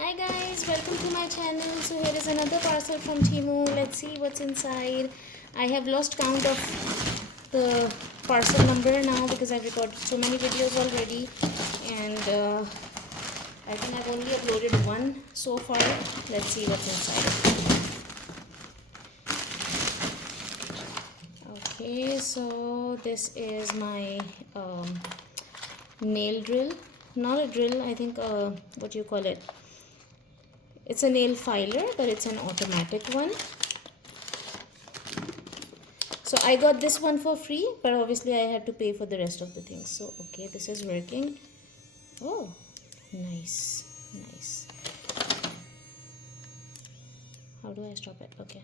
Hi guys, welcome to my channel. So here is another parcel from TEMU. Let's see what's inside. I have lost count of the parcel number now because I've recorded so many videos already, and I think I've only uploaded one so far. Let's see what's inside. Okay, so this is my nail drill. Not a drill, I think, what do you call it? It's a nail filer, but it's an automatic one. So I got this one for free, but obviously I had to pay for the rest of the things. So okay, this is working. Oh, nice. How do I stop it? Okay.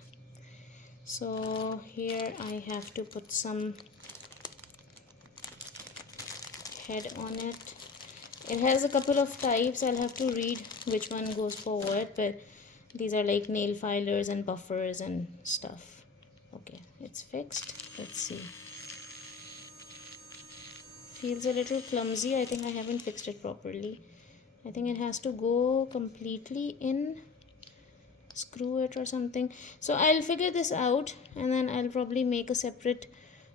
So here I have to put some head on it. It has a couple of types. I'll have to read which one goes for what, but these are like nail filers and buffers and stuff. Okay, it's fixed. Let's see. Feels a little clumsy. I think I haven't fixed it properly. I think it has to go completely in, screw it or something. So I'll figure this out and then I'll probably make a separate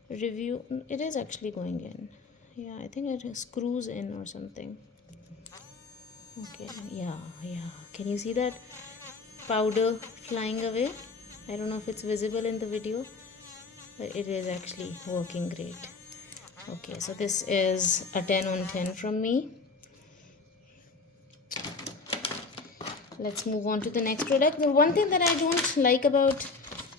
review. It is actually going in. Yeah, I think it screws in or something. Okay, yeah. Can you see that powder flying away? I don't know if it's visible in the video, but it is actually working great. Okay, so this is a 10 on 10 from me. Let's move on to the next product. The one thing that I don't like about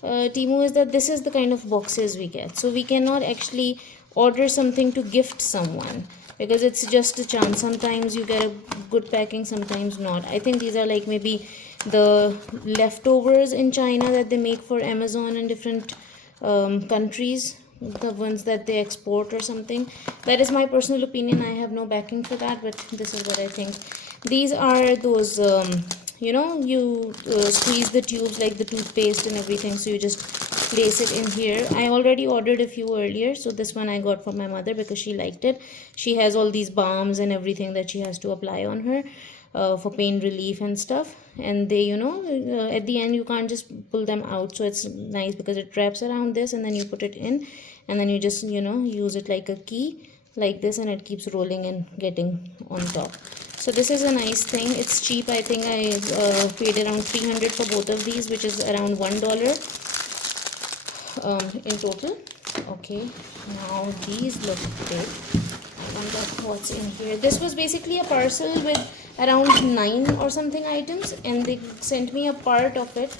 TEMU is that this is the kind of boxes we get. So we cannot actually order something to gift someone because it's just a chance. Sometimes you get a good packing, sometimes not. I think these are like maybe the leftovers in China that they make for Amazon and different countries, the ones that they export or something. That is my personal opinion. I have no backing for that, but this is what I think. These are those you squeeze the tubes like the toothpaste and everything, so you just place it in here. I already ordered a few earlier, so this one I got for my mother because she liked it. She has all these balms and everything that she has to apply on her for pain relief and stuff, and they at the end you can't just pull them out, so it's nice because it wraps around this and then you put it in and then you just use it like a key like this, and it keeps rolling and getting on top. So this is a nice thing. It's cheap. I think I paid around 300 for both of these, which is around $1 in total. Okay, now these look big. I wonder what's in here. This was basically a parcel with around 9 or something items, and they sent me a part of it.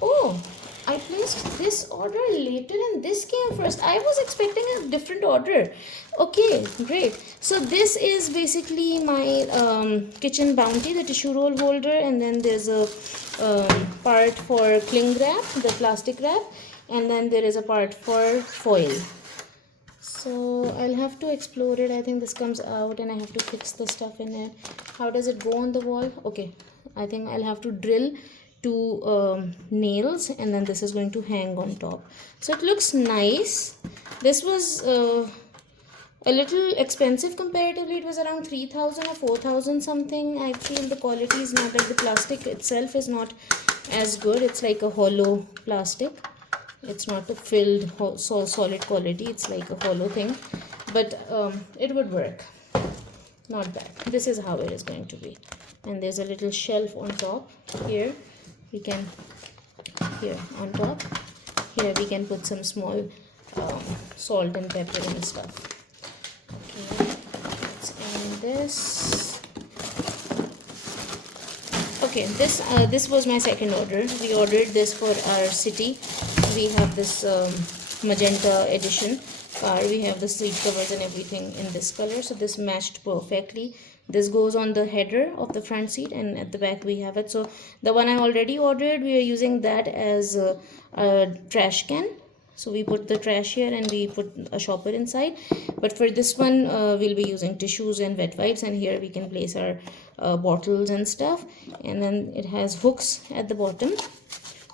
Oh, I placed this order later and this came first. I was expecting a different order. Okay, great. So this is basically my kitchen bounty, the tissue roll holder, and then there's a part for cling wrap, the plastic wrap, and then there is a part for foil. So I'll have to explore it. I think this comes out and I have to fix the stuff in it. How does it go on the wall? Okay, I think I'll have to drill two nails and then this is going to hang on top. So it looks nice. This was a little expensive comparatively. It was around 3,000 or 4,000 something. I feel the quality is not like the plastic itself is not as good. It's like a hollow plastic. It's not a filled solid quality. It's like a hollow thing, but it would work. Not bad. This is how it is going to be. And there's a little shelf on top here. We can, here on top here we can put some small salt and pepper and stuff. Okay, let's end this. Okay, this was my second order. We ordered this for our city. We have this magenta edition car. We have the seat covers and everything in this color, so this matched perfectly. This goes on the header of the front seat, and at the back we have it. So the one I already ordered, we are using that as a trash can. So we put the trash here and we put a shopper inside. But for this one, we'll be using tissues and wet wipes, and here we can place our bottles and stuff. And then it has hooks at the bottom,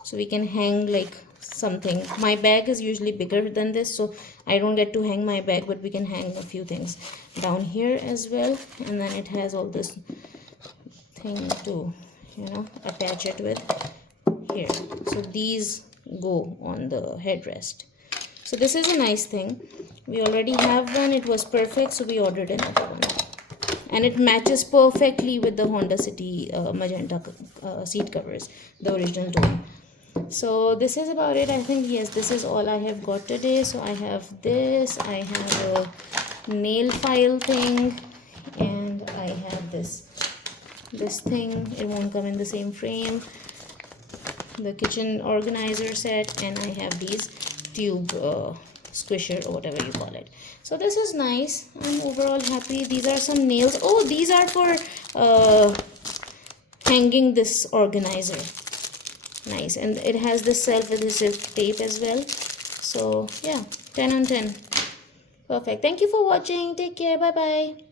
so we can hang like something. My bag is usually bigger than this, so I don't get to hang my bag, but we can hang a few things down here as well. And then it has all this thing to, you know, attach it with here. So these go on the headrest. So this is a nice thing. We already have one. It was perfect, so we ordered another one. And it matches perfectly with the Honda City magenta seat covers, the original tone. So this is about it. I think, yes, this is all I have got today. So I have this, I have a nail file thing, and I have this thing. It won't come in the same frame, the kitchen organizer set, and I have these tube squisher or whatever you call it. So this is nice. I'm overall happy. These are some nails. Oh, these are for hanging this organizer. Nice. And it has this self-adhesive tape as well. So yeah, 10 on 10. Perfect. Thank you for watching. Take care. Bye bye.